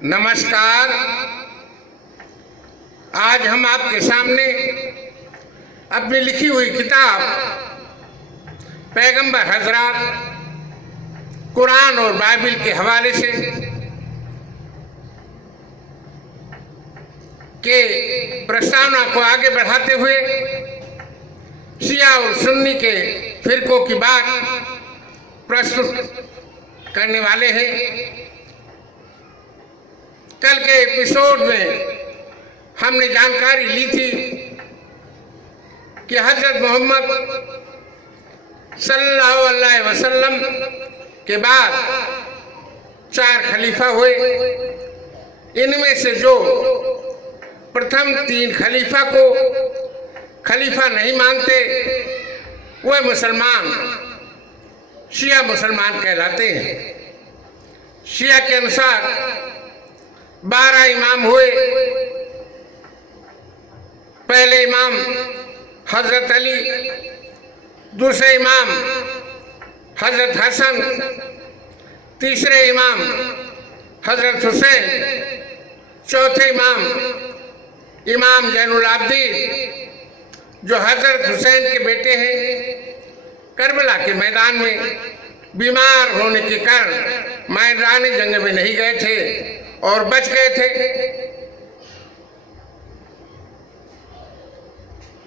नमस्कार। आज हम आपके सामने अपनी लिखी हुई किताब पैगंबर हजरत कुरान और बाइबिल के हवाले से के प्रस्तावना को आगे बढ़ाते हुए शिया और सुन्नी के फिरकों की बात प्रस्तुत करने वाले हैं। कल के एपिसोड में हमने जानकारी ली थी कि हजरत मोहम्मद सल्लल्लाहु अलैहि वसल्लम के बाद 4 खलीफा हुए। इनमें से जो प्रथम 3 खलीफा को खलीफा नहीं मानते वह मुसलमान शिया मुसलमान कहलाते हैं। शिया के अनुसार 12 इमाम हुए। पहले इमाम हजरत अली, दूसरे इमाम हजरत हसन, तीसरे इमाम हजरत हुसैन, चौथे इमाम जैनुल आबिदीन जो हजरत हुसैन के बेटे हैं। करबला के मैदान में बीमार होने के कारण मैदान जंग में नहीं गए थे और बच गए थे।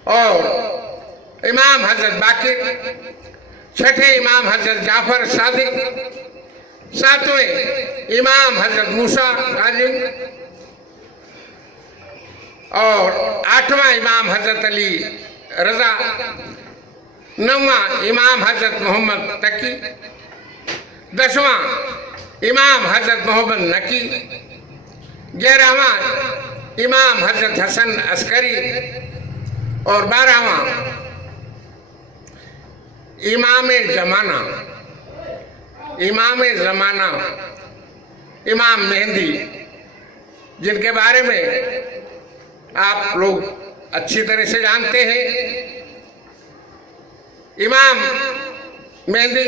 और इमाम हजरत बाकिर, छठे इमाम हजरत जाफर सादिक, 7वें इमाम हजरत मूसा काजिम और 8वां इमाम हजरत अली रजा, 9वां इमाम हजरत मोहम्मद तकी, 10वां इमाम हजरत मोहम्मद नकी, 11वां इमाम हजरत हसन अस्करी और 12वां इमाम ज़माना इमाम मेहंदी, जिनके बारे में आप लोग अच्छी तरह से जानते हैं। इमाम मेहंदी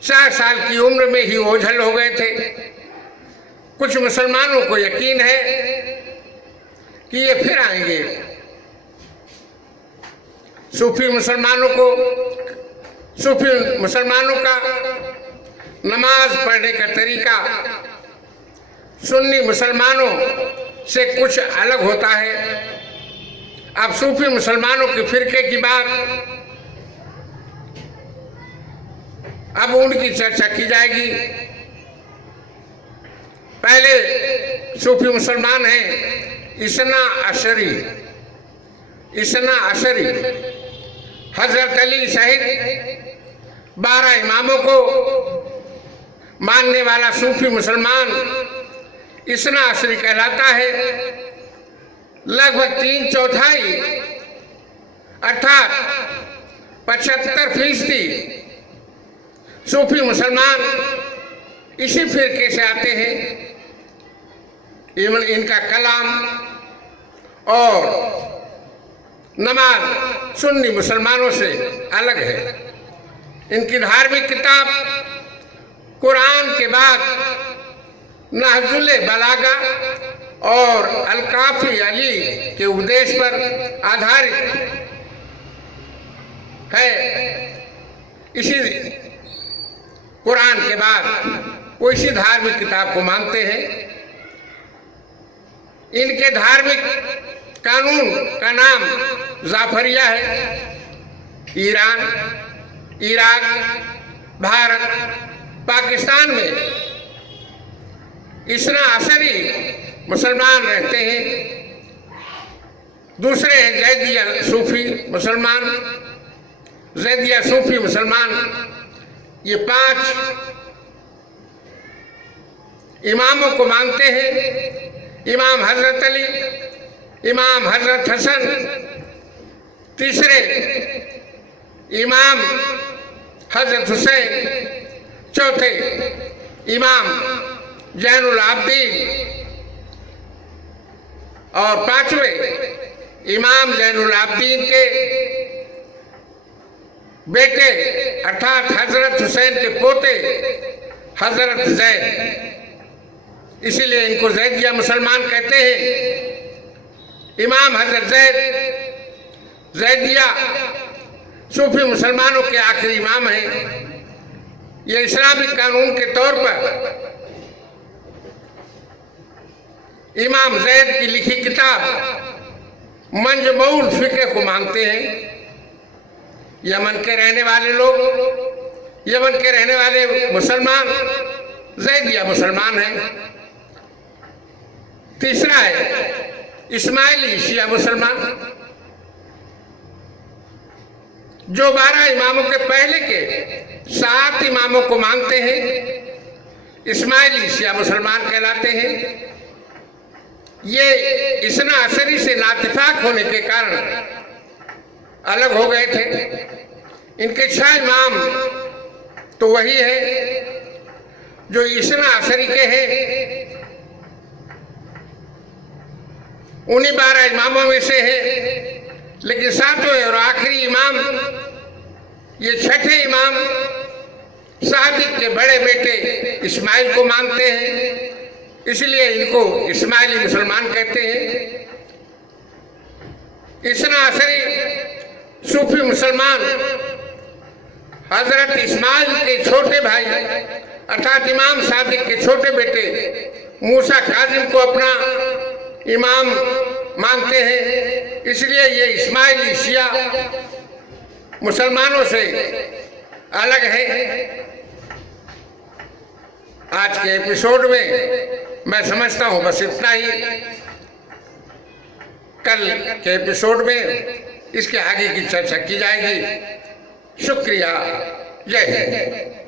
4 साल की उम्र में ही ओझल हो गए थे। कुछ मुसलमानों को यकीन है कि ये फिर आएंगे। सूफी मुसलमानों का नमाज पढ़ने का तरीका सुन्नी मुसलमानों से कुछ अलग होता है। अब सूफी मुसलमानों के फिरके की बात, अब उनकी चर्चा की जाएगी। पहले सूफी मुसलमान हैं इसना अशरी। हजरत अली सहित 12 इमामों को मानने वाला सूफी मुसलमान इसना अशरी कहलाता है। लगभग 3/4 अर्थात 75% सूफी मुसलमान इसी फिरके से आते हैं। इनका कलाम और नमाज सुन्नी मुसलमानों से अलग है। इनकी धार्मिक किताब कुरान के बाद नहजुल बलागा और अल-काफी अली के उपदेश पर आधारित है। इसी कुरान के बाद वो इसी धार्मिक किताब को मानते हैं। इनके धार्मिक कानून का नाम जाफरिया है। ईरान, इराक, भारत, पाकिस्तान में इसना अशरी मुसलमान रहते हैं। दूसरे हैं जैदिया सूफी मुसलमान। ये 5 इमामों को मानते हैं। इमाम हजरत अली, इमाम हजरत हसन, तीसरे इमाम हजरत हुसैन, चौथे इमाम जैनुल आबिदीन और 5वें इमाम जैनुल आबिदीन के बेटे अर्थात हजरत हुसैन के पोते हजरत जैद। इसीलिए इनको जैदिया मुसलमान कहते हैं। इमाम हजरत जैदिया सूफी मुसलमानों के आखिरी इमाम हैं। ये इस्लामिक कानून के तौर पर इमाम जैद की लिखी किताब मंजमऊल फिक्र को मानते हैं। यमन के रहने वाले लोग, यमन के रहने वाले मुसलमान जैदिया मुसलमान हैं। तीसरा है इस्माइली शिया मुसलमान, जो 12 इमामों के पहले के 7 इमामों को मानते हैं। इस्माइली शिया मुसलमान कहलाते हैं। ये इसना असरी से नातिफाक होने के कारण अलग हो गए थे। इनके 6 इमाम तो वही है जो इसना असरी के हैं, उन्हीं 12 इमामों में से है। लेकिन 7वें और आखिरी इमाम, ये 6ठे इमाम सादिक के बड़े बेटे इस्माइल को मानते हैं, इसलिए इनको इस्माइली मुसलमान कहते हैं। इसना असरी सूफी मुसलमान हजरत इस्माइल के छोटे भाई अर्थात इमाम सादिक के छोटे बेटे मूसा काजिम को अपना इमाम मानते हैं। इसलिए ये इस्माइली शिया मुसलमानों से अलग है। आज के एपिसोड में मैं समझता हूँ बस इतना ही। कल के एपिसोड में इसके आगे की चर्चा की जाएगी। शुक्रिया। जय हिंद।